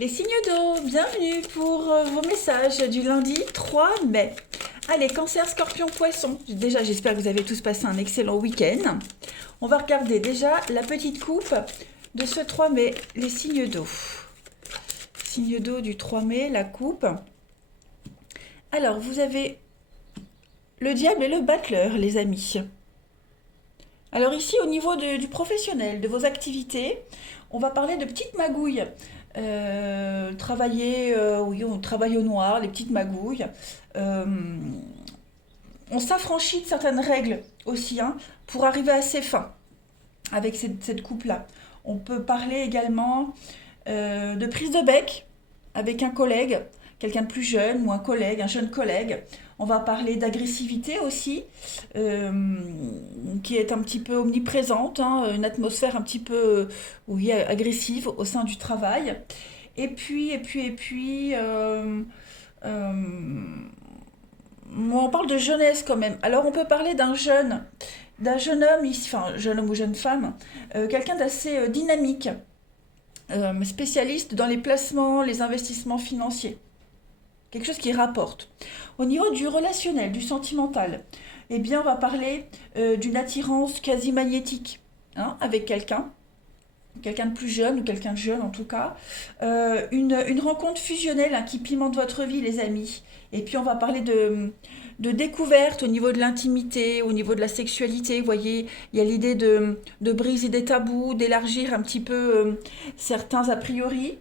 Les signes d'eau, bienvenue pour vos messages du lundi 3 mai. Allez, cancer, scorpion, poisson. Déjà, j'espère que vous avez tous passé un excellent week-end. On va regarder déjà la petite coupe de ce 3 mai, les signes d'eau. Signes d'eau du 3 mai, la coupe. Alors, vous avez le diable et le battleur, les amis. Alors ici, au niveau du professionnel, de vos activités, on va parler de petites magouilles. Travailler, oui, on travaille au noir, les petites magouilles. Euh, on s'affranchit de certaines règles aussi, hein, pour arriver à ses fins avec cette coupe-là. On peut parler également de prise de bec avec un collègue, quelqu'un de plus jeune ou un collègue, un jeune collègue. On va parler d'agressivité aussi, euh, qui est un petit peu omniprésente, hein, une atmosphère un petit peu, oui, agressive au sein du travail. Et puis, on parle de jeunesse quand même. Alors on peut parler d'un jeune homme, enfin jeune homme ou jeune femme, quelqu'un d'assez dynamique, spécialiste dans les placements, les investissements financiers. Quelque chose qui rapporte. Au niveau du relationnel, du sentimental, eh bien, on va parler d'une attirance quasi magnétique, hein, avec quelqu'un de plus jeune ou quelqu'un de jeune en tout cas. Une rencontre fusionnelle, hein, qui pimente votre vie, les amis. Et puis, on va parler de découverte au niveau de l'intimité, au niveau de la sexualité. Vous voyez, il y a l'idée de briser des tabous, d'élargir un petit peu certains a priori.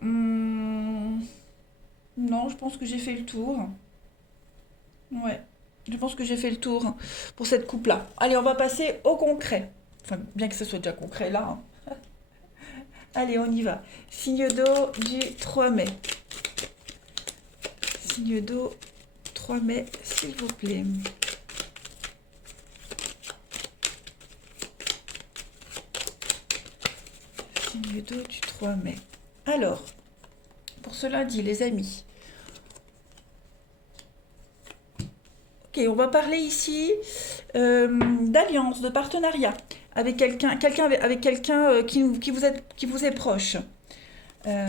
Hum, non, je pense que j'ai fait le tour. Ouais, je pense que j'ai fait le tour pour cette coupe-là. Allez, on va passer au concret. Enfin, bien que ce soit déjà concret là, hein. Allez, on y va. Signe d'eau du 3 mai. Signe d'eau 3 mai, s'il vous plaît. Signe d'eau du 3 mai. Alors, pour ce lundi, les amis. Ok, on va parler ici d'alliance, de partenariat avec quelqu'un qui vous est proche. Euh,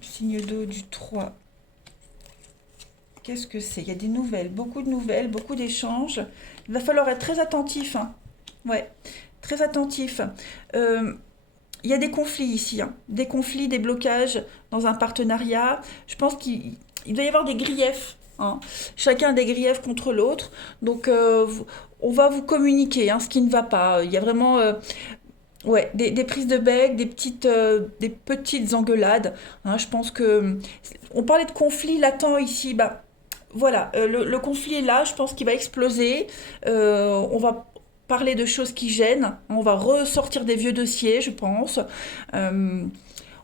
Signe d'eau du 3. Qu'est-ce que c'est? Il y a des nouvelles, beaucoup d'échanges. Il va falloir être très attentif, hein. Ouais, très attentif. Euh, il y a des conflits ici, hein. Des conflits, des blocages dans un partenariat. Je pense qu'il doit y avoir des griefs, hein. Chacun a des griefs contre l'autre. Donc, on va vous communiquer, hein, ce qui ne va pas. Il y a vraiment ouais, des prises de bec, des petites engueulades, hein. Je pense que on parlait de conflit latent ici. Bah, voilà, le conflit est là. Je pense qu'il va exploser. On va parler de choses qui gênent. On va ressortir des vieux dossiers, je pense. Euh,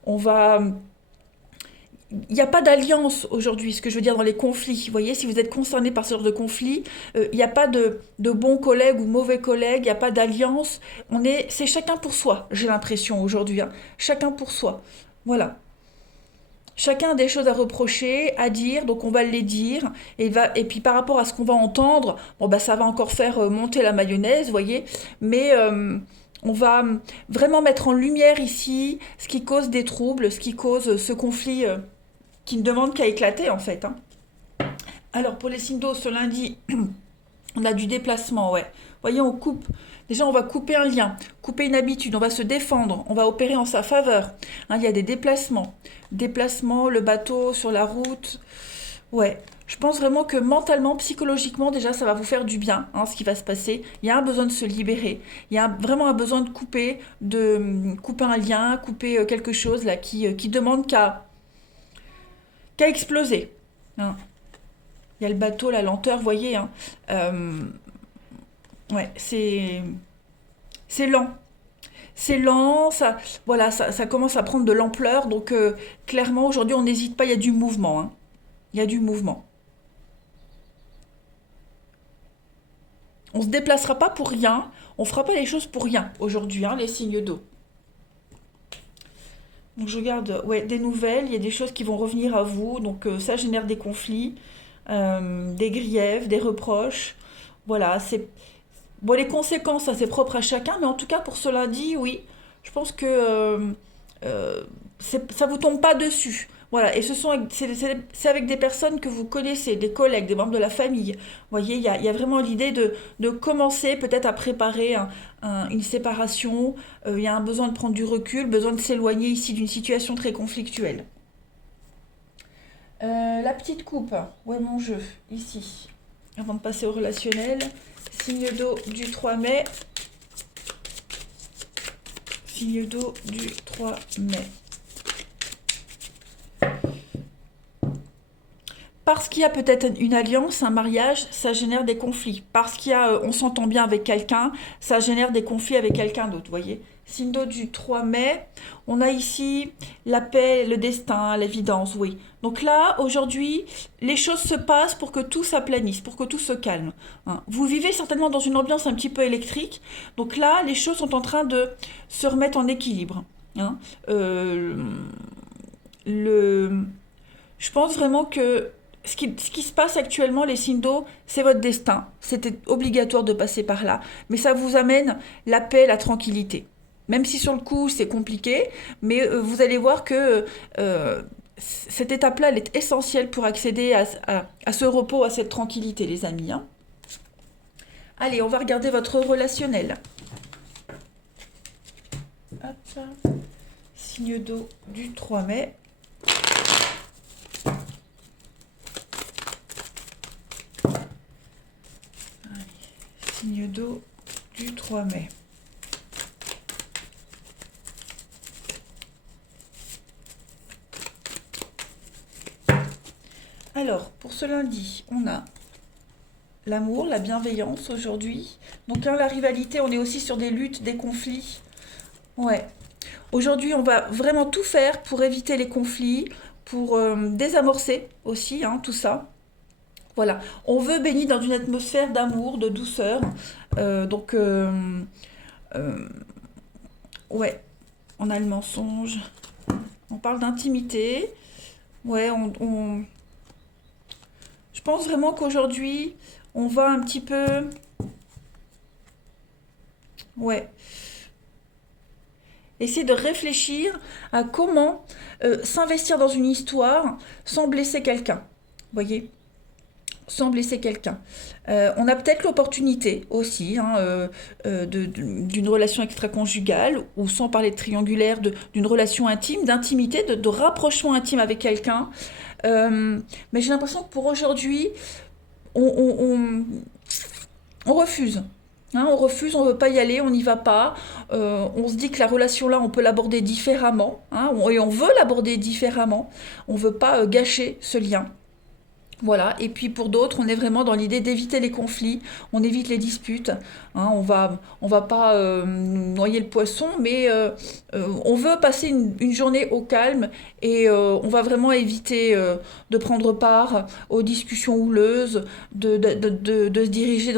on va il n'y a pas d'alliance aujourd'hui, ce que je veux dire dans les conflits. Vous voyez, si vous êtes concerné par ce genre de conflit, il n'y a pas de bons collègues ou mauvais collègues, il n'y a pas d'alliance. C'est chacun pour soi, j'ai l'impression aujourd'hui, hein. Chacun pour soi. Voilà. Chacun a des choses à reprocher, à dire, donc on va les dire. Et puis par rapport à ce qu'on va entendre, bon bah ça va encore faire monter la mayonnaise, vous voyez. Mais on va vraiment mettre en lumière ici ce qui cause des troubles, ce qui cause ce conflit, qui ne demande qu'à éclater en fait, hein. Alors pour les signes d'eau ce lundi, on a du déplacement, ouais. Voyez, on coupe. Déjà, on va couper un lien, couper une habitude, on va se défendre, on va opérer en sa faveur, hein. Il y a des déplacements. Déplacements, le bateau sur la route. Ouais. Je pense vraiment que mentalement, psychologiquement, déjà, ça va vous faire du bien, hein, ce qui va se passer. Il y a un besoin de se libérer. Il y a vraiment un besoin de couper un lien, couper quelque chose là qui demande qu'à exploser, hein. Il y a le bateau, la lenteur, vous voyez, hein. Euh, ouais, c'est lent. C'est lent, ça, voilà, ça commence à prendre de l'ampleur. Donc, clairement, aujourd'hui, on n'hésite pas, il y a du mouvement, hein. Il y a du mouvement. On se déplacera pas pour rien, on fera pas les choses pour rien aujourd'hui, hein, les signes d'eau. Donc, je regarde, ouais, des nouvelles, il y a des choses qui vont revenir à vous. Donc, ça génère des conflits, des griefs, des reproches. Voilà, c'est. Bon, les conséquences, ça c'est propre à chacun, mais en tout cas pour ce lundi, oui, Je pense que ça vous tombe pas dessus. Voilà, et c'est avec des personnes que vous connaissez, des collègues, des membres de la famille. Vous voyez, il y a vraiment l'idée de commencer peut-être à préparer une séparation. Il y a un besoin de prendre du recul, besoin de s'éloigner ici d'une situation très conflictuelle. La petite coupe, où est mon jeu? Ici. Avant de passer au relationnel, signe d'eau du 3 mai. Signe d'eau du 3 mai. Parce qu'il y a peut-être une alliance, un mariage, ça génère des conflits. Parce on s'entend bien avec quelqu'un, ça génère des conflits avec quelqu'un d'autre, vous voyez. Signe d'eau du 3 mai, on a ici la paix, le destin, l'évidence, oui. Donc là, aujourd'hui, les choses se passent pour que tout s'aplanisse, pour que tout se calme. Hein. Vous vivez certainement dans une ambiance un petit peu électrique, donc là, les choses sont en train de se remettre en équilibre. Hein. Je pense vraiment que ce qui se passe actuellement, les signes d'eau, c'est votre destin. C'était obligatoire de passer par là. Mais ça vous amène la paix, la tranquillité. Même si sur le coup, c'est compliqué, mais vous allez voir que cette étape-là, elle est essentielle pour accéder à ce repos, à cette tranquillité, les amis. Hein. Allez, on va regarder votre relationnel. Hop. Signe d'eau du 3 mai. Signe d'eau du 3 mai. Alors, pour ce lundi, on a l'amour, la bienveillance aujourd'hui. Donc là, la rivalité, on est aussi sur des luttes, des conflits. Ouais. Aujourd'hui, on va vraiment tout faire pour éviter les conflits, pour désamorcer aussi tout ça. Voilà, on veut baigner dans une atmosphère d'amour, de douceur. Donc, ouais, on a le mensonge. On parle d'intimité. Ouais, je pense vraiment qu'aujourd'hui, on va un petit peu... Ouais. Essayer de réfléchir à comment s'investir dans une histoire sans blesser quelqu'un. Vous voyez ? Sans blesser quelqu'un. On a peut-être l'opportunité aussi d'une relation extra-conjugale, ou sans parler de triangulaire, d'une relation intime, d'intimité, de rapprochement intime avec quelqu'un. Mais j'ai l'impression que pour aujourd'hui, on refuse. Hein, on refuse, on ne veut pas y aller, on n'y va pas. On se dit que la relation-là, on peut l'aborder différemment. Et on veut l'aborder différemment. On ne veut pas gâcher ce lien. Voilà, et puis pour d'autres, on est vraiment dans l'idée d'éviter les conflits, on évite les disputes, on va pas noyer le poisson, mais on veut passer une journée au calme et on va vraiment éviter de prendre part aux discussions houleuses, de se diriger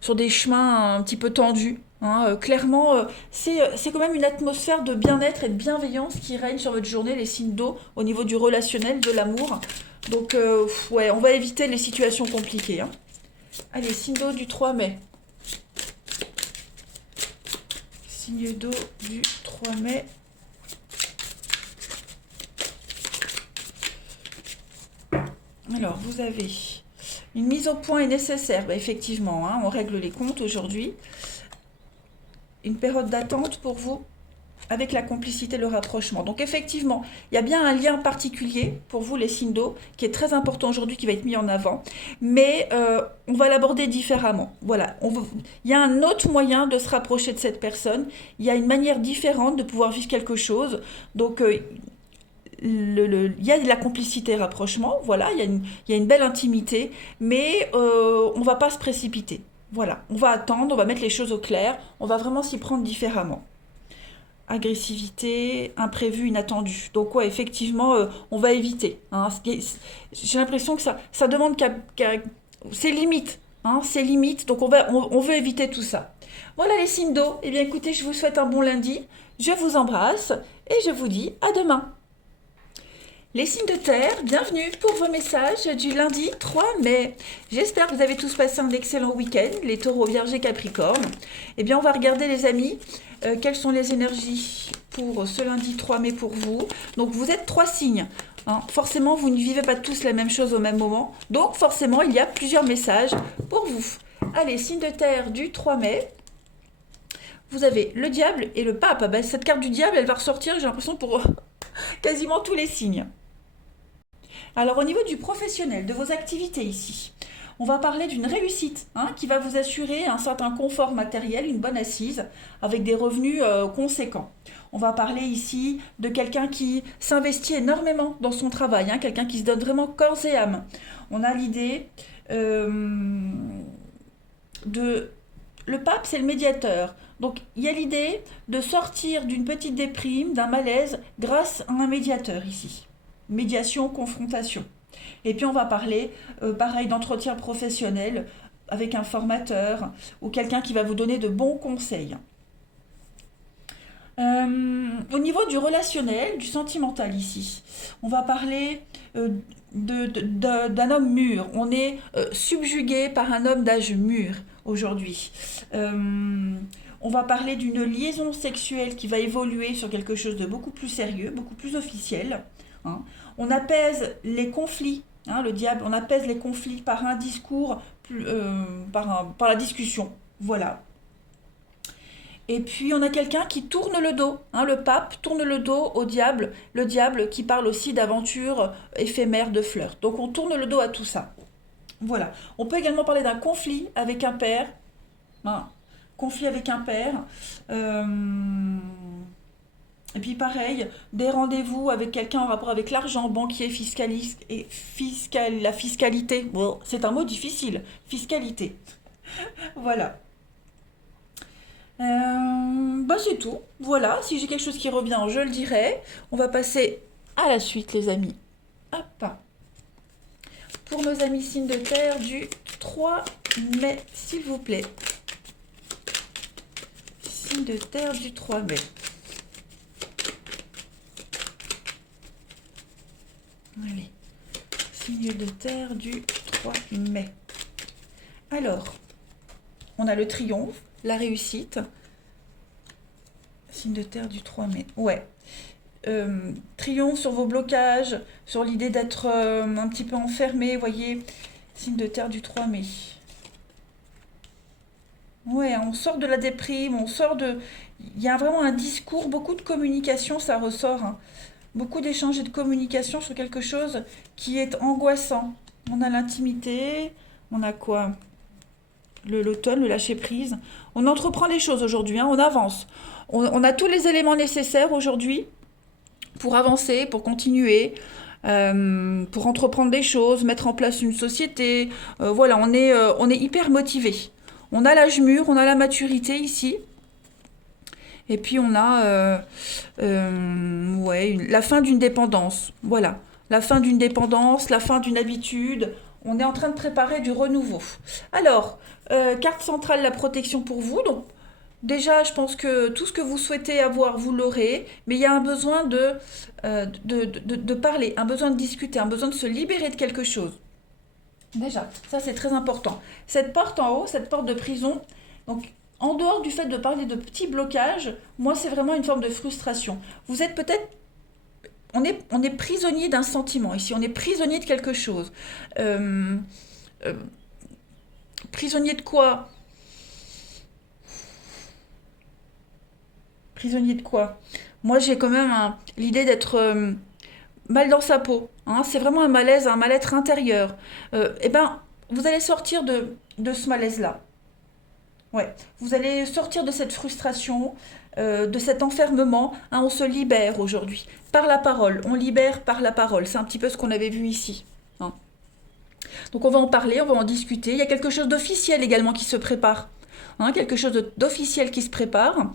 sur des chemins un petit peu tendus. Clairement, c'est quand même une atmosphère de bien-être et de bienveillance qui règne sur votre journée, les signes d'eau, au niveau du relationnel, de l'amour. Donc, ouais, on va éviter les situations compliquées. Hein. Allez, signe d'eau du 3 mai. Signe d'eau du 3 mai. Alors, vous avez une mise au point est nécessaire, effectivement. On règle les comptes aujourd'hui. Une période d'attente pour vous avec la complicité, le rapprochement. Donc effectivement, il y a bien un lien particulier pour vous, les signes d'eau, qui est très important aujourd'hui, qui va être mis en avant, mais on va l'aborder différemment. Voilà, il y a un autre moyen de se rapprocher de cette personne, il y a une manière différente de pouvoir vivre quelque chose. Donc il y a de la complicité, rapprochement, voilà, il y a une belle intimité, mais on ne va pas se précipiter. Voilà, on va attendre, on va mettre les choses au clair, on va vraiment s'y prendre différemment. Agressivité, imprévu, inattendu. Donc ouais, effectivement, on va éviter. J'ai l'impression que ça demande c'est limite. C'est limite, donc on veut éviter tout ça. Voilà les signes d'eau. Eh bien écoutez, je vous souhaite un bon lundi. Je vous embrasse et je vous dis à demain. Les signes de terre, bienvenue pour vos messages du lundi 3 mai. J'espère que vous avez tous passé un excellent week-end, les taureaux, vierges et capricornes. Eh bien, on va regarder les amis, quelles sont les énergies pour ce lundi 3 mai pour vous. Donc, vous êtes 3 signes. Hein. Forcément, vous ne vivez pas tous la même chose au même moment. Donc, forcément, il y a plusieurs messages pour vous. Allez, signe de terre du 3 mai. Vous avez le diable et le pape. Ben, cette carte du diable, elle va ressortir, j'ai l'impression, pour quasiment tous les signes. Alors au niveau du professionnel, de vos activités ici, on va parler d'une réussite qui va vous assurer un certain confort matériel, une bonne assise, avec des revenus conséquents. On va parler ici de quelqu'un qui s'investit énormément dans son travail, quelqu'un qui se donne vraiment corps et âme. On a l'idée de... Le pape, c'est le médiateur. Donc, il y a l'idée de sortir d'une petite déprime, d'un malaise, grâce à un médiateur ici. Médiation, confrontation. Et puis, on va parler, pareil, d'entretien professionnel avec un formateur ou quelqu'un qui va vous donner de bons conseils. Au niveau du relationnel, du sentimental ici, on va parler d'un homme mûr. On est subjugué par un homme d'âge mûr aujourd'hui. On va parler d'une liaison sexuelle qui va évoluer sur quelque chose de beaucoup plus sérieux, beaucoup plus officiel. On apaise les conflits, le diable, on apaise les conflits par un discours, par la discussion. Voilà. Et puis on a quelqu'un qui tourne le dos, le pape tourne le dos au diable, le diable qui parle aussi d'aventures éphémères, de flirt. Donc on tourne le dos à tout ça. Voilà. On peut également parler d'un conflit avec un père. Conflit avec un père. Et puis pareil, des rendez-vous avec quelqu'un en rapport avec l'argent, banquier, fiscaliste et la fiscalité. Bon, c'est un mot difficile, fiscalité. Voilà. C'est tout. Voilà, si j'ai quelque chose qui revient, je le dirai. On va passer à la suite, les amis. Hop. Pour nos amis signes de terre du 3 mai, s'il vous plaît. Signe de terre du 3 mai. Allez, signe de terre du 3 mai. Alors, on a le triomphe, la réussite. Signe de terre du 3 mai. Ouais. Triomphe sur vos blocages, sur l'idée d'être un petit peu enfermé, voyez. Signe de terre du 3 mai. Ouais, on sort de la déprime, on sort de... Il y a vraiment un discours, beaucoup de communication, ça ressort. Beaucoup d'échanges et de communication sur quelque chose qui est angoissant. On a l'intimité, on a quoi? L'automne, le lâcher-prise. On entreprend les choses aujourd'hui, on avance. On a tous les éléments nécessaires aujourd'hui pour avancer, pour continuer, pour entreprendre des choses, mettre en place une société. Voilà, on est hyper motivé. On a l'âge mûr, on a la maturité ici. Et puis on a la fin d'une dépendance. Voilà, la fin d'une dépendance, la fin d'une habitude. On est en train de préparer du renouveau. Alors, carte centrale, la protection pour vous. Donc, déjà, je pense que tout ce que vous souhaitez avoir, vous l'aurez. Mais il y a un besoin de parler, un besoin de discuter, un besoin de se libérer de quelque chose. Déjà, ça c'est très important. Cette porte en haut, cette porte de prison, donc en dehors du fait de parler de petits blocages, moi c'est vraiment une forme de frustration. Vous êtes peut-être... On est prisonnier d'un sentiment ici, on est prisonnier de quelque chose. Prisonnier de quoi? Prisonnier de quoi? Moi j'ai quand même l'idée d'être mal dans sa peau. C'est vraiment un malaise, un mal-être intérieur. Vous allez sortir de ce malaise-là. Ouais, vous allez sortir de cette frustration, de cet enfermement. On se libère aujourd'hui par la parole. On libère par la parole. C'est un petit peu ce qu'on avait vu ici. Donc on va en parler, on va en discuter. Il y a quelque chose d'officiel également qui se prépare. Quelque chose d'officiel qui se prépare.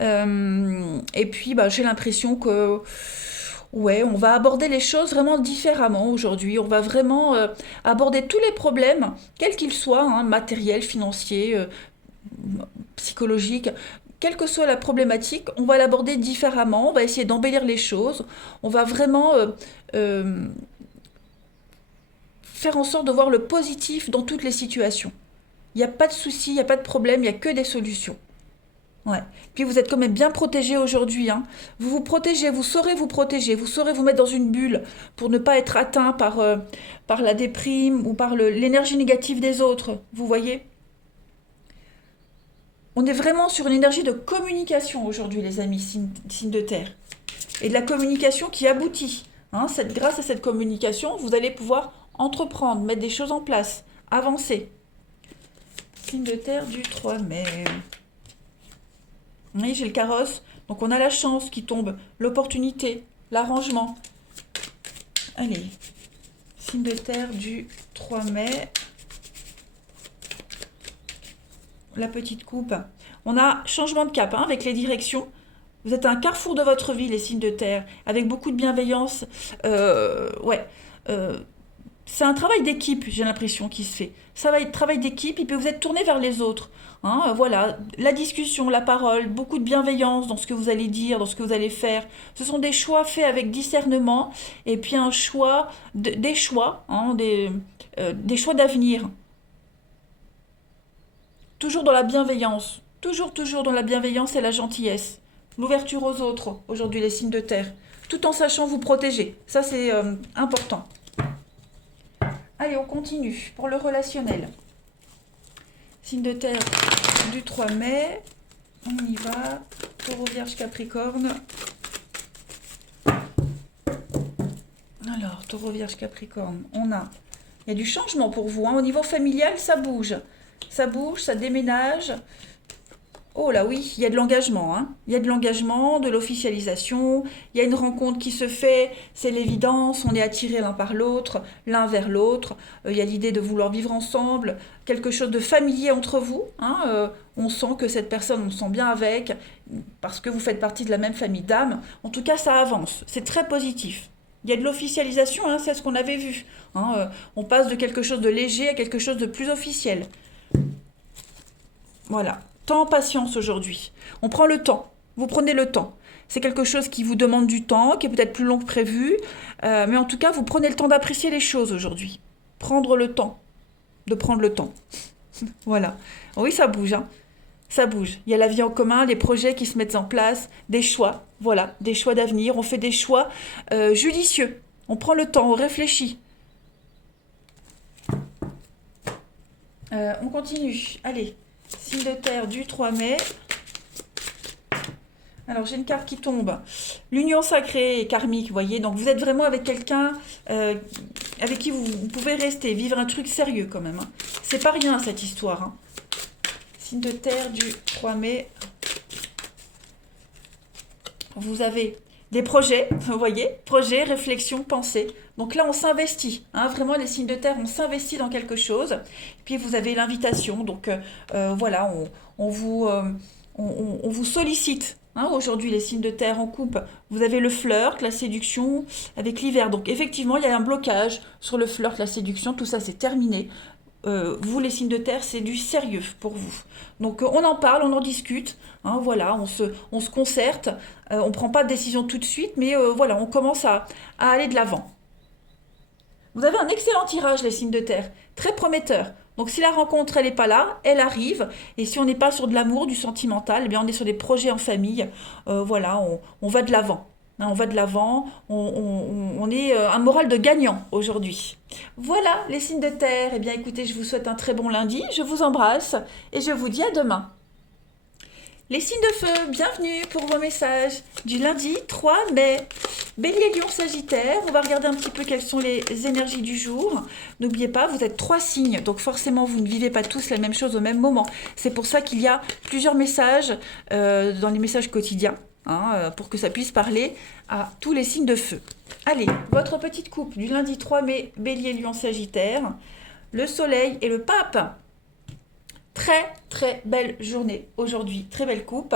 Et puis j'ai l'impression que on va aborder les choses vraiment différemment aujourd'hui. On va vraiment aborder tous les problèmes, quels qu'ils soient, matériels, financiers, psychologiques, quelle que soit la problématique, on va l'aborder différemment, on va essayer d'embellir les choses, on va vraiment euh, faire en sorte de voir le positif dans toutes les situations. Il n'y a pas de souci, il n'y a pas de problème, il n'y a que des solutions. Ouais. Puis vous êtes quand même bien protégé aujourd'hui, hein. Vous vous protégez, vous saurez vous protéger, vous saurez vous mettre dans une bulle pour ne pas être atteint par la déprime ou par l'énergie négative des autres. Vous voyez? On est vraiment sur une énergie de communication aujourd'hui, les amis, signe de terre. Et de la communication qui aboutit. Hein. Grâce à cette communication, vous allez pouvoir entreprendre, mettre des choses en place, avancer. Signe de terre du 3 mai. Oui, j'ai le carrosse. Donc on a la chance qui tombe, l'opportunité, l'arrangement. Allez, signe de terre du 3 mai. La petite coupe. On a changement de cap, hein, avec les directions. Vous êtes à un carrefour de votre vie, les signes de terre, avec beaucoup de bienveillance. Ouais. C'est un travail d'équipe, j'ai l'impression, qui se fait. Ça va être travail d'équipe, et puis vous êtes tourné vers les autres. Hein, voilà, la discussion, la parole, beaucoup de bienveillance dans ce que vous allez dire, dans ce que vous allez faire. Ce sont des choix faits avec discernement, et puis un choix, des choix, hein, des choix d'avenir. Toujours dans la bienveillance, toujours dans la bienveillance et la gentillesse. L'ouverture aux autres, aujourd'hui les signes de terre, tout en sachant vous protéger. Ça c'est important. Allez, on continue pour le relationnel. Signe de terre du 3 mai. On y va. Taureau, Vierge, Capricorne. Alors, Taureau, Vierge, Capricorne. Il y a du changement pour vous. Hein. Au niveau familial, ça bouge. Ça bouge, ça déménage. Oh là oui, il y a de l'engagement. Hein. Il y a de l'engagement, de l'officialisation. Il y a une rencontre qui se fait. C'est l'évidence. On est attirés l'un par l'autre, l'un vers l'autre. Il y a l'idée de vouloir vivre ensemble. Quelque chose de familier entre vous. Hein. On sent que cette personne, on se sent bien avec. Parce que vous faites partie de la même famille d'âmes. En tout cas, ça avance. C'est très positif. Il y a de l'officialisation, hein, c'est ce qu'on avait vu. Hein. On passe de quelque chose de léger à quelque chose de plus officiel. Voilà. Temps, patience aujourd'hui. On prend le temps. Vous prenez le temps. C'est quelque chose qui vous demande du temps, qui est peut-être plus long que prévu. Mais en tout cas, vous prenez le temps d'apprécier les choses aujourd'hui. Prendre le temps. De prendre le temps. Voilà. Oui, ça bouge. Hein. Ça bouge. Il y a la vie en commun, les projets qui se mettent en place, des choix. Voilà, des choix d'avenir. On fait des choix judicieux. On prend le temps, on réfléchit. On continue. Allez. Signe de terre du 3 mai. Alors, j'ai une carte qui tombe. L'union sacrée et karmique, vous voyez. Donc, vous êtes vraiment avec quelqu'un avec qui vous pouvez rester, vivre un truc sérieux quand même. Hein. C'est pas rien, cette histoire. Hein. Signe de terre du 3 mai. Vous avez des projets, vous voyez. Projets, réflexions, pensées. Donc là, on s'investit. Hein, vraiment, les signes de terre, on s'investit dans quelque chose. Et puis, vous avez l'invitation. Donc, voilà, on vous sollicite. Hein, aujourd'hui, les signes de terre en coupe, vous avez le flirt, la séduction avec l'hiver. Donc, effectivement, il y a un blocage sur le flirt, la séduction. Tout ça, c'est terminé. Vous, les signes de terre, c'est du sérieux pour vous. Donc, on en parle, on en discute. Hein, voilà, on se concerte. On ne prend pas de décision tout de suite, mais voilà, on commence à aller de l'avant. Vous avez un excellent tirage, les signes de terre, très prometteur. Donc si la rencontre, elle n'est pas là, elle arrive. Et si on n'est pas sur de l'amour, du sentimental, eh bien on est sur des projets en famille. Voilà, on va de l'avant. Hein, on va de l'avant, on est un moral de gagnant aujourd'hui. Voilà, les signes de terre. Eh bien écoutez, je vous souhaite un très bon lundi, je vous embrasse et je vous dis à demain. Les signes de feu, bienvenue pour vos messages du lundi 3 mai. Bélier, Lion, Sagittaire, on va regarder un petit peu quelles sont les énergies du jour. N'oubliez pas, vous êtes 3 signes, donc forcément vous ne vivez pas tous la même chose au même moment. C'est pour ça qu'il y a plusieurs messages dans les messages quotidiens, hein, pour que ça puisse parler à tous les signes de feu. Allez, votre petite coupe du lundi 3 mai, Bélier, Lion, Sagittaire, le soleil et le pape. Très très belle journée aujourd'hui, très belle coupe.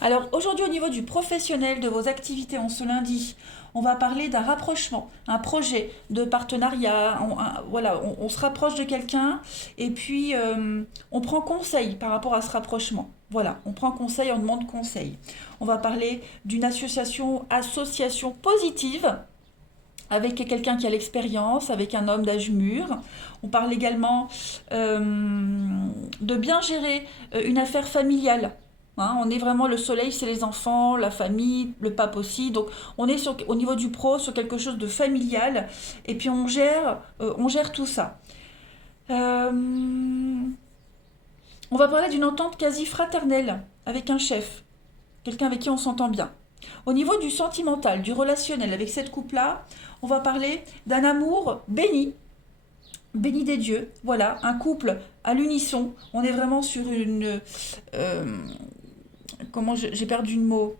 Alors aujourd'hui au niveau du professionnel de vos activités en ce lundi, on va parler d'un rapprochement, un projet de partenariat, voilà, on se rapproche de quelqu'un et puis on prend conseil par rapport à ce rapprochement. Voilà, on prend conseil, on demande conseil. On va parler d'une association positive avec quelqu'un qui a l'expérience, avec un homme d'âge mûr. On parle également de bien gérer une affaire familiale. Hein, on est vraiment le soleil, c'est les enfants, la famille, le pape aussi. Donc on est au niveau du pro sur quelque chose de familial et puis on gère tout ça. Euh, on va parler d'une entente quasi fraternelle avec un chef, quelqu'un avec qui on s'entend bien. Au niveau du sentimental, du relationnel avec cette couple-là, on va parler d'un amour béni, béni des dieux. Voilà, un couple à l'unisson. On est vraiment sur une... j'ai perdu le mot.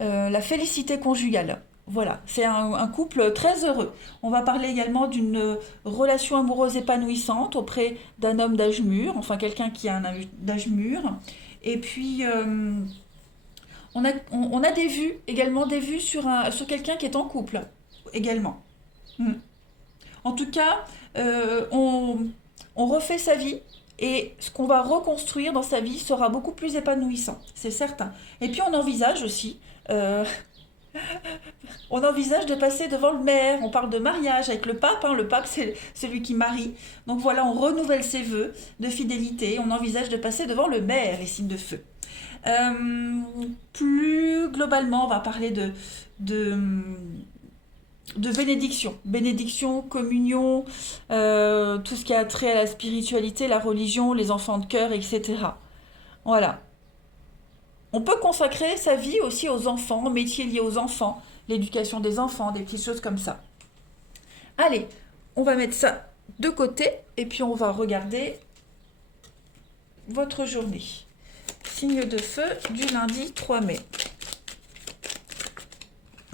La félicité conjugale. Voilà, c'est un couple très heureux. On va parler également d'une relation amoureuse épanouissante auprès d'un homme d'âge mûr, enfin quelqu'un qui a un âge d'âge mûr. Et puis, on a des vues, également des vues sur quelqu'un qui est en couple, également. Mm. En tout cas, on refait sa vie et ce qu'on va reconstruire dans sa vie sera beaucoup plus épanouissant, c'est certain. Et puis on envisage aussi, euh, on envisage de passer devant le maire. On parle de mariage avec le pape, hein. Le pape c'est celui qui marie. Donc voilà, on renouvelle ses vœux de fidélité. On envisage de passer devant le maire, les signes de feu. Euh, Plus globalement, on va parler de, de bénédiction. Bénédiction, communion, tout ce qui a trait à la spiritualité, la religion, les enfants de cœur, etc. Voilà. On peut consacrer sa vie aussi aux enfants, métiers liés aux enfants, l'éducation des enfants, des petites choses comme ça. Allez, on va mettre ça de côté et puis on va regarder votre journée. Signe de feu du lundi 3 mai.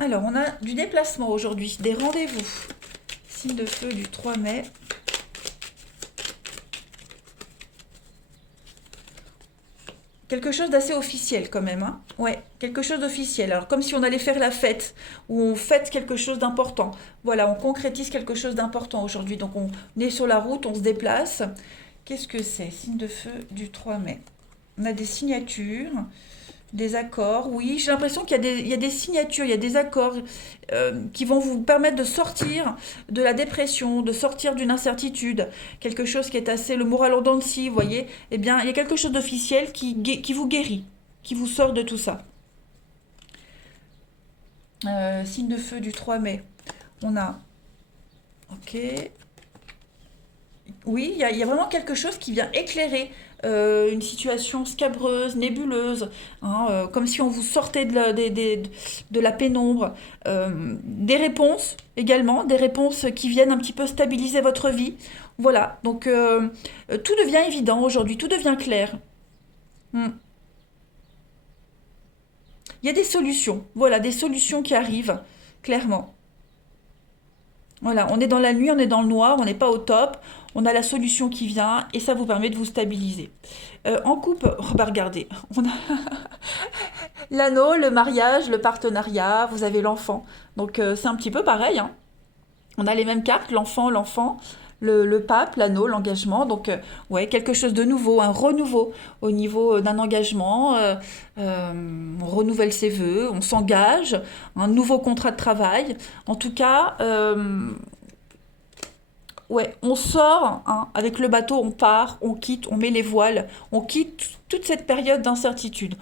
Alors, on a du déplacement aujourd'hui, des rendez-vous. Signe de feu du 3 mai. Quelque chose d'assez officiel quand même, hein. Ouais, quelque chose d'officiel. Alors, comme si on allait faire la fête, ou on fête quelque chose d'important. Voilà, on concrétise quelque chose d'important aujourd'hui. Donc, on est sur la route, on se déplace. Qu'est-ce que c'est? Signe de feu du 3 mai. On a des signatures, des accords. Oui, j'ai l'impression il y a des signatures, il y a des accords qui vont vous permettre de sortir de la dépression, de sortir d'une incertitude. Quelque chose qui est assez... Le moral en dents de scie, vous voyez. Eh bien, il y a quelque chose d'officiel qui vous guérit, qui vous sort de tout ça. Signe de feu du 3 mai. On a... Ok. Oui, il y a vraiment quelque chose qui vient éclairer une situation scabreuse, nébuleuse, hein, comme si on vous sortait de la pénombre. Des réponses également, des réponses qui viennent un petit peu stabiliser votre vie. Voilà, donc tout devient évident aujourd'hui, tout devient clair. Hmm. Il y a des solutions, voilà, des solutions qui arrivent, clairement. Voilà, on est dans la nuit, on est dans le noir, on n'est pas au top, on a la solution qui vient et ça vous permet de vous stabiliser. En couple, oh bah regardez, on a l'anneau, le mariage, le partenariat, vous avez l'enfant. Donc c'est un petit peu pareil, hein. On a les mêmes cartes, l'enfant, le pape, l'anneau, l'engagement. Donc ouais, quelque chose de nouveau, un renouveau au niveau d'un engagement. On renouvelle ses vœux, on s'engage, un nouveau contrat de travail. En tout cas, ouais, on sort, hein, avec le bateau, on part, on quitte, on met les voiles, on quitte toute cette période d'incertitude.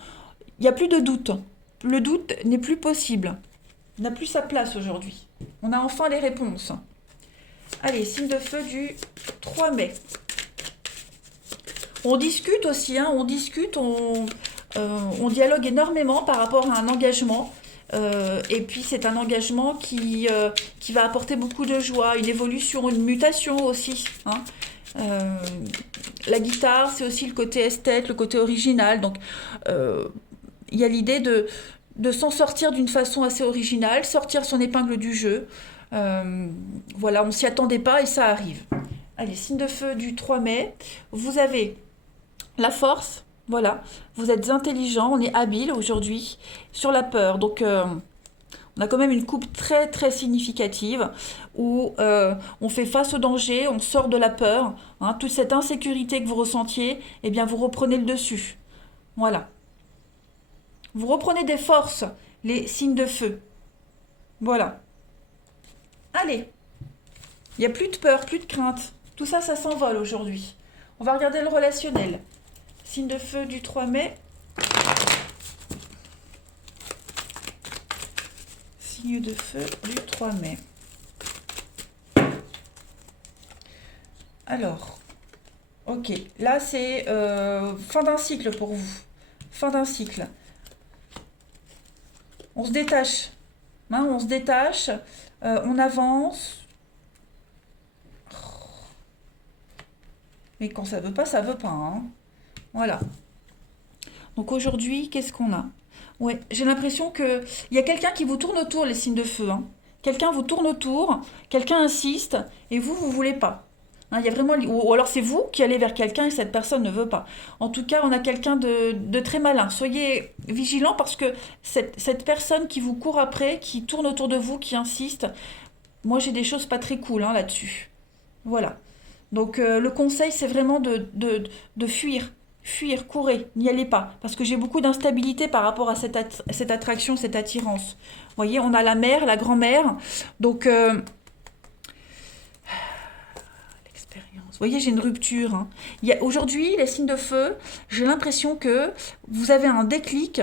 Il n'y a plus de doute. Le doute n'est plus possible. Il n'a plus sa place aujourd'hui. On a enfin les réponses. Allez, signe de feu du 3 mai. On discute aussi, hein, on dialogue énormément par rapport à un engagement. Et puis c'est un engagement qui va apporter beaucoup de joie, une évolution, une mutation aussi, hein. Euh, la guitare, c'est aussi le côté esthète, le côté original. Donc il y a l'idée de s'en sortir d'une façon assez originale, sortir son épingle du jeu. Voilà, on s'y attendait pas et ça arrive. Allez, signe de feu du 3 mai. Vous avez la force, Voilà, vous êtes intelligent, on est habile aujourd'hui sur la peur. Donc, on a quand même une coupe très très significative où on fait face au danger, on sort de la peur. Hein, toute cette insécurité que vous ressentiez, eh bien, vous reprenez le dessus. Voilà. Vous reprenez des forces, les signes de feu. Voilà. Allez, il n'y a plus de peur, plus de crainte. Tout ça, ça s'envole aujourd'hui. On va regarder le relationnel. Signe de feu du 3 mai. Signe de feu du 3 mai. Alors, ok. Là, c'est fin d'un cycle pour vous. Fin d'un cycle. On se détache. Hein, on se détache. On avance. Mais quand ça veut pas, ça veut pas. Hein. Voilà. Donc aujourd'hui, qu'est-ce qu'on a? Ouais, j'ai l'impression que il y a quelqu'un qui vous tourne autour, les signes de feu. Hein. Quelqu'un vous tourne autour, quelqu'un insiste, et vous voulez pas. Hein, il y a vraiment, ou alors c'est vous qui allez vers quelqu'un et cette personne ne veut pas. En tout cas, on a quelqu'un de très malin. Soyez vigilant parce que cette personne qui vous court après, qui tourne autour de vous, qui insiste, moi j'ai des choses pas très cool hein, là-dessus. Voilà. Donc le conseil, c'est vraiment de fuir. Fuir, courez, n'y allez pas. Parce que j'ai beaucoup d'instabilité par rapport à cette attraction, cette attirance. Vous voyez, on a la mère, la grand-mère. Donc, l'expérience. Vous voyez, j'ai une rupture. Hein. Aujourd'hui, les signes de feu, j'ai l'impression que vous avez un déclic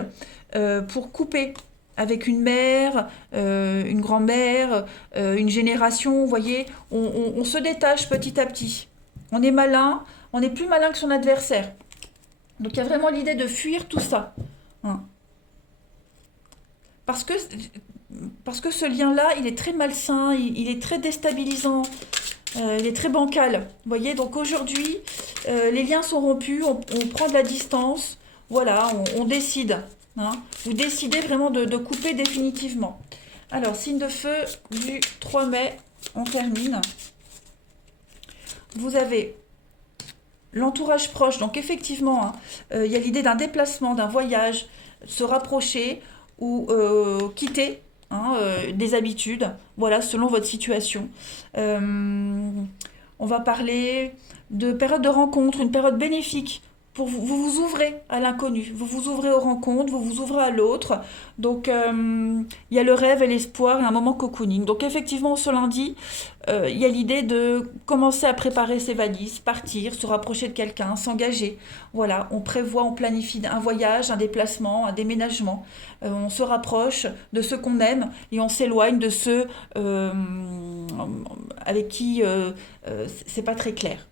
pour couper avec une mère, une grand-mère, une génération. Vous voyez, on se détache petit à petit. On est malin, on est plus malin que son adversaire. Donc il y a vraiment l'idée de fuir tout ça. Hein. Parce que, parce que ce lien-là, il est très malsain, il est très déstabilisant, il est très bancal. Vous voyez, donc aujourd'hui, les liens sont rompus, on prend de la distance, voilà, on décide. Hein. Vous décidez vraiment de couper définitivement. Alors, signe de feu du 3 mai, on termine. Vous avez l'entourage proche, donc effectivement, hein, y a l'idée d'un déplacement, d'un voyage, se rapprocher ou quitter hein, des habitudes, voilà, selon votre situation. On va parler de période de rencontre, une période bénéfique. Pour vous, vous vous ouvrez à l'inconnu, vous vous ouvrez aux rencontres, vous vous ouvrez à l'autre. Donc, il y a le rêve et l'espoir et un moment cocooning. Donc, effectivement, ce lundi, il y a l'idée de commencer à préparer ses valises, partir, se rapprocher de quelqu'un, s'engager. Voilà, on prévoit, on planifie un voyage, un déplacement, un déménagement. On se rapproche de ceux qu'on aime et on s'éloigne de ceux avec qui c'est pas très clair.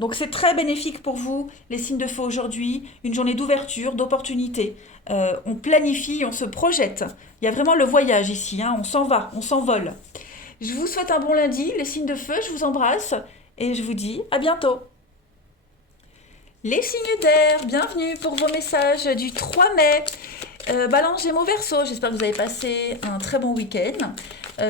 Donc c'est très bénéfique pour vous, les signes de feu aujourd'hui, une journée d'ouverture, d'opportunité. On planifie, on se projette. Il y a vraiment le voyage ici, hein, on s'en va, on s'envole. Je vous souhaite un bon lundi, les signes de feu, je vous embrasse et je vous dis à bientôt. Les signes d'air, bienvenue pour vos messages du 3 mai. Balance, Gémeaux, Verseau, j'espère que vous avez passé un très bon week-end.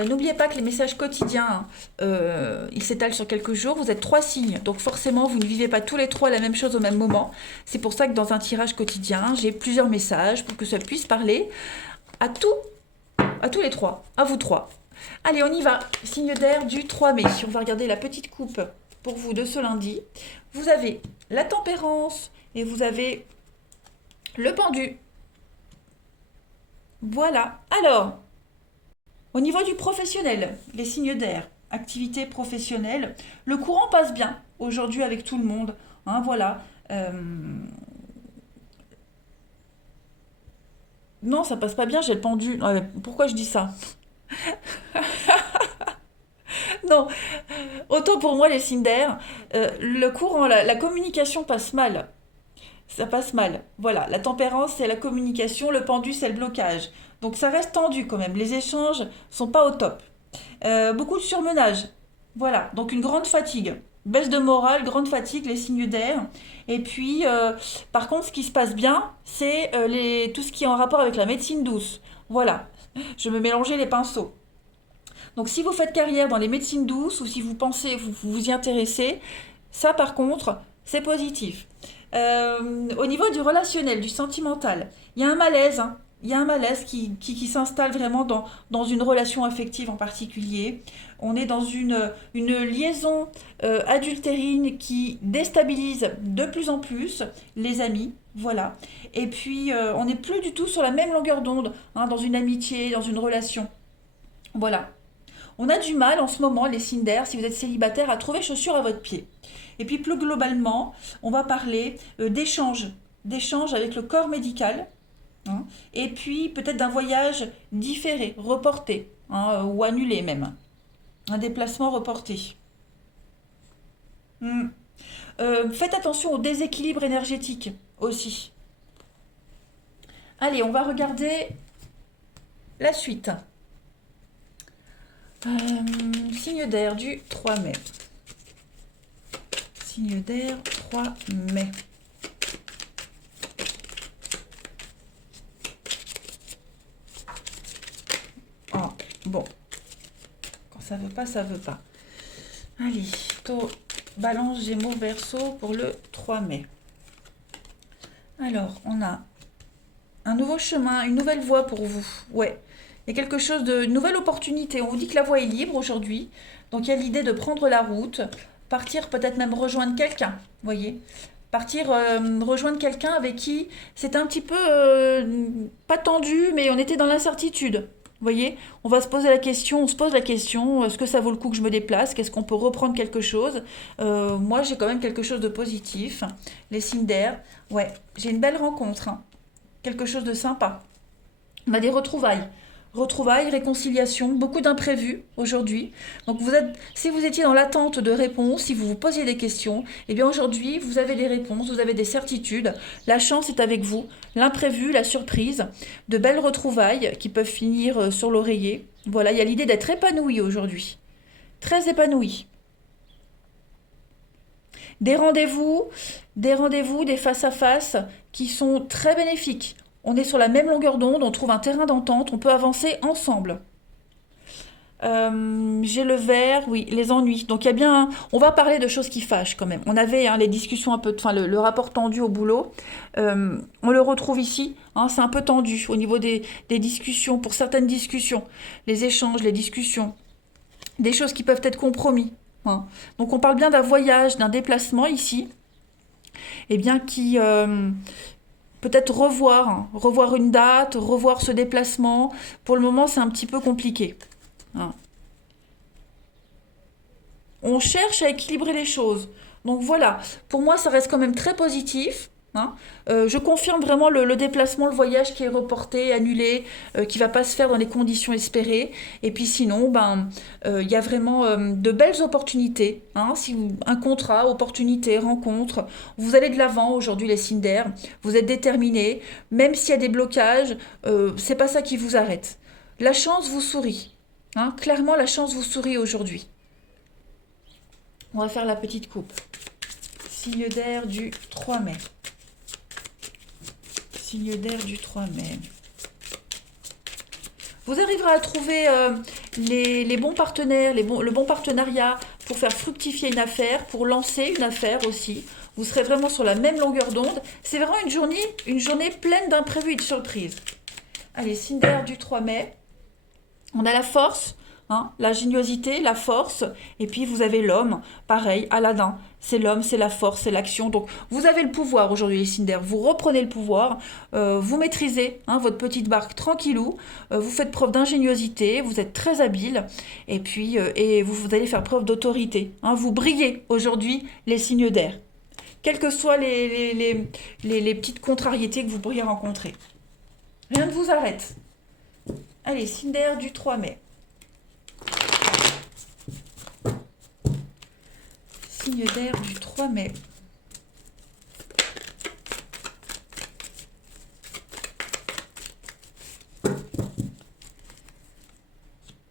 N'oubliez pas que les messages quotidiens, ils s'étalent sur quelques jours. Vous êtes 3 signes, donc forcément, vous ne vivez pas tous les 3 la même chose au même moment. C'est pour ça que dans un tirage quotidien, j'ai plusieurs messages pour que ça puisse parler à tous les 3, à vous 3. Allez, on y va. Signe d'air du 3 mai. On va regarder la petite coupe pour vous de ce lundi. Vous avez la tempérance et vous avez le pendu. Voilà. Alors, au niveau du professionnel, les signes d'air, activité professionnelle, le courant passe bien aujourd'hui avec tout le monde. Hein, voilà. Non, ça passe pas bien, j'ai le pendu. Pourquoi je dis ça? Non, autant pour moi les signes d'air, le courant, la communication passe mal. Ça passe mal. Voilà, la tempérance, c'est la communication, le pendu, c'est le blocage. Donc ça reste tendu quand même. Les échanges sont pas au top. Beaucoup de surmenage. Voilà, donc une grande fatigue. Baisse de morale, grande fatigue, les signes d'air. Et puis, par contre, ce qui se passe bien, c'est tout ce qui est en rapport avec la médecine douce. Voilà, je me mélangeais les pinceaux. Donc si vous faites carrière dans les médecines douces ou si vous pensez, vous y intéressez, ça par contre, c'est positif. Au niveau du relationnel, du sentimental, il y a un malaise, hein. Il y a un malaise qui s'installe vraiment dans une relation affective en particulier. On est dans une liaison adultérine qui déstabilise de plus en plus les amis. Voilà. Et puis, on n'est plus du tout sur la même longueur d'onde, hein, dans une amitié, dans une relation. Voilà. On a du mal en ce moment, les signes d'air, si vous êtes célibataire, à trouver chaussures à votre pied. Et puis plus globalement, on va parler d'échanges avec le corps médical, hein, et puis peut-être d'un voyage différé, reporté, hein, ou annulé même, un déplacement reporté. Hmm. Faites attention au déséquilibre énergétique aussi. Allez, on va regarder la suite. Signe d'air du 3 mai. Signe d'air 3 mai. Ah, bon. Quand ça veut pas, ça veut pas. Allez, Taureau, Balance, Gémeaux, Verseau pour le 3 mai. Alors, on a un nouveau chemin, une nouvelle voie pour vous. Ouais. Il y a quelque chose une nouvelle opportunité. On vous dit que la voie est libre aujourd'hui. Donc, il y a l'idée de prendre la route, partir, peut-être même rejoindre quelqu'un. Vous voyez? Partir rejoindre quelqu'un avec qui c'était un petit peu pas tendu, mais on était dans l'incertitude. Vous voyez, on va se poser la question, on se pose la question, est-ce que ça vaut le coup que je me déplace? Qu'est-ce qu'on peut reprendre quelque chose? Moi, j'ai quand même quelque chose de positif. Les signes d'air, ouais, j'ai une belle rencontre, hein. Quelque chose de sympa. On a des retrouvailles. Retrouvailles, réconciliation, beaucoup d'imprévus aujourd'hui. Donc si vous étiez dans l'attente de réponses, si vous vous posiez des questions, eh bien aujourd'hui vous avez des réponses, vous avez des certitudes. La chance est avec vous, l'imprévu, la surprise, de belles retrouvailles qui peuvent finir sur l'oreiller. Voilà, il y a l'idée d'être épanoui aujourd'hui, très épanoui. Des rendez-vous, des face-à-face qui sont très bénéfiques. On est sur la même longueur d'onde, on trouve un terrain d'entente, on peut avancer ensemble. J'ai le vert, oui, les ennuis. Donc il y a bien, on va parler de choses qui fâchent quand même. On avait les discussions un peu, enfin le rapport tendu au boulot. On le retrouve ici. Hein, c'est un peu tendu au niveau des discussions, pour certaines discussions, les échanges, les discussions, des choses qui peuvent être compromis. Hein. Donc on parle bien d'un voyage, d'un déplacement ici, et bien qui peut-être revoir une date, revoir ce déplacement. Pour le moment, c'est un petit peu compliqué. Hein. On cherche à équilibrer les choses. Donc voilà, pour moi, ça reste quand même très positif. Hein. Je confirme vraiment le déplacement, le voyage qui est reporté, annulé, qui va pas se faire dans les conditions espérées. Et puis sinon, y a vraiment de belles opportunités. Hein. Un contrat, opportunité, rencontre, vous allez de l'avant aujourd'hui les signes d'air. Vous êtes déterminés, même s'il y a des blocages, c'est pas ça qui vous arrête. La chance vous sourit. Hein. Clairement, la chance vous sourit aujourd'hui. On va faire la petite coupe. Signe d'air du 3 mai. Signe d'air du 3 mai. Vous arriverez à trouver les bons partenaires, le bon partenariat pour faire fructifier une affaire, pour lancer une affaire aussi. Vous serez vraiment sur la même longueur d'onde. C'est vraiment une journée pleine d'imprévus et de surprises. Allez, signe d'air du 3 mai. On a la force, hein, l'ingéniosité, la force, et puis vous avez l'homme, pareil, Aladdin, c'est l'homme, c'est la force, c'est l'action. Donc vous avez le pouvoir aujourd'hui les signes d'air, vous reprenez le pouvoir, vous maîtrisez votre petite barque tranquillou, vous faites preuve d'ingéniosité, vous êtes très habile, et puis vous allez faire preuve d'autorité. Hein, vous brillez aujourd'hui les signes d'air, quelles que soient les petites contrariétés que vous pourriez rencontrer. Rien ne vous arrête. Allez, signe d'air du 3 mai. Signe d'air du 3 mai.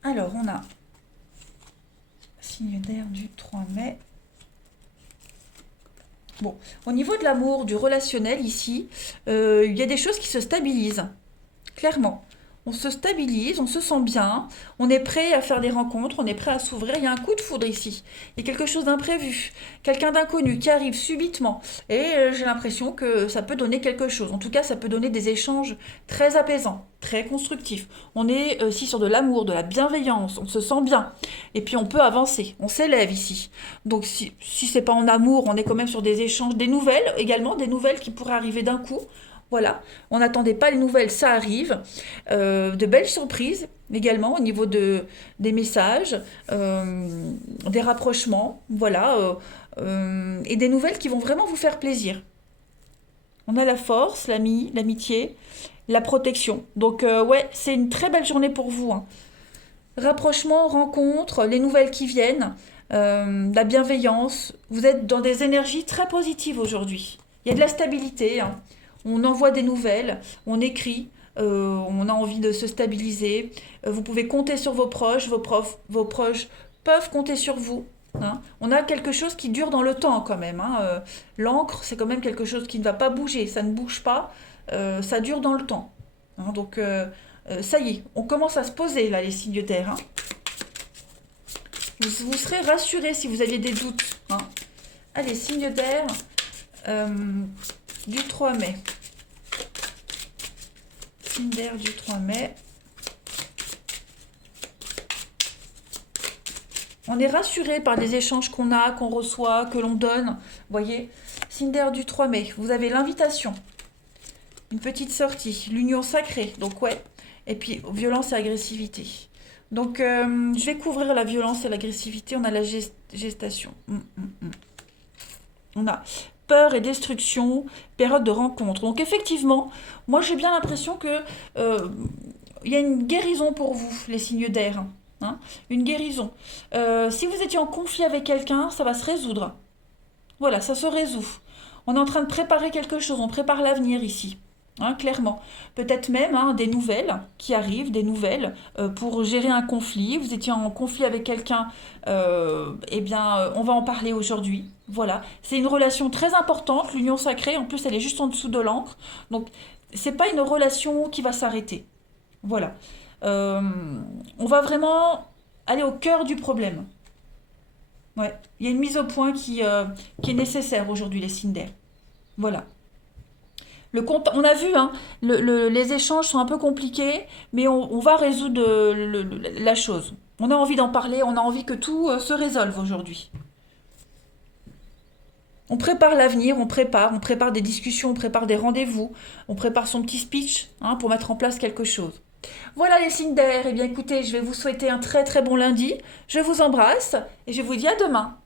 Alors, on a signe d'air du 3 mai. Bon, au niveau de l'amour, du relationnel ici, il y a des choses qui se stabilisent, clairement. on se stabilise, on se sent bien, on est prêt à faire des rencontres, on est prêt à s'ouvrir. Il y a un coup de foudre ici. Il y a quelque chose d'imprévu, quelqu'un d'inconnu qui arrive subitement. Et j'ai l'impression que ça peut donner quelque chose. En tout cas, ça peut donner des échanges très apaisants, très constructifs. On est ici sur de l'amour, de la bienveillance, on se sent bien. Et puis on peut avancer, on s'élève ici. Donc si c'est pas en amour, on est quand même sur des échanges, des nouvelles également, des nouvelles qui pourraient arriver d'un coup. Voilà, on n'attendait pas les nouvelles, ça arrive. De belles surprises également au niveau des messages, des rapprochements, voilà, et des nouvelles qui vont vraiment vous faire plaisir. On a la force, l'amitié, la protection. Donc ouais, c'est une très belle journée pour vous, hein. Rapprochement, rencontre, les nouvelles qui viennent, la bienveillance. Vous êtes dans des énergies très positives aujourd'hui. Il y a de la stabilité, hein. On envoie des nouvelles, on écrit, on a envie de se stabiliser. Vous pouvez compter sur vos proches, vos proches peuvent compter sur vous, hein. On a quelque chose qui dure dans le temps quand même, hein. L'encre, c'est quand même quelque chose qui ne va pas bouger, ça ne bouge pas, ça dure dans le temps, hein. Donc ça y est, on commence à se poser là les signes d'air, hein. Vous serez rassurés si vous aviez des doutes, hein. Allez, signes d'air du 3 mai. Signe d'air du 3 mai. On est rassuré par les échanges qu'on a, qu'on reçoit, que l'on donne. Voyez, signe d'air du 3 mai. Vous avez l'invitation. Une petite sortie. L'union sacrée. Donc ouais. Et puis, violence et agressivité. Donc, je vais couvrir la violence et l'agressivité. On a la gestation. On a peur et destruction, période de rencontre. Donc effectivement, moi j'ai bien l'impression que il y a une guérison pour vous, les signes d'air, hein, une guérison. Si vous étiez en conflit avec quelqu'un, ça va se résoudre. Voilà, ça se résout. On est en train de préparer quelque chose, on prépare l'avenir ici. Hein, clairement. Peut-être même des nouvelles qui arrivent, des nouvelles pour gérer un conflit. Vous étiez en conflit avec quelqu'un, eh bien, on va en parler aujourd'hui. Voilà. C'est une relation très importante, l'union sacrée. En plus, elle est juste en dessous de l'encre. Donc, c'est pas une relation qui va s'arrêter. Voilà. On va vraiment aller au cœur du problème. Ouais. Il y a une mise au point qui est nécessaire aujourd'hui, les signes d'air. Voilà. On a vu, hein, les échanges sont un peu compliqués, mais on va résoudre la chose. On a envie d'en parler, on a envie que tout se résolve aujourd'hui. On prépare l'avenir, on prépare des discussions, on prépare des rendez-vous, on prépare son petit speech, hein, pour mettre en place quelque chose. Voilà les signes d'air. Eh bien écoutez, je vais vous souhaiter un très très bon lundi. Je vous embrasse et je vous dis à demain.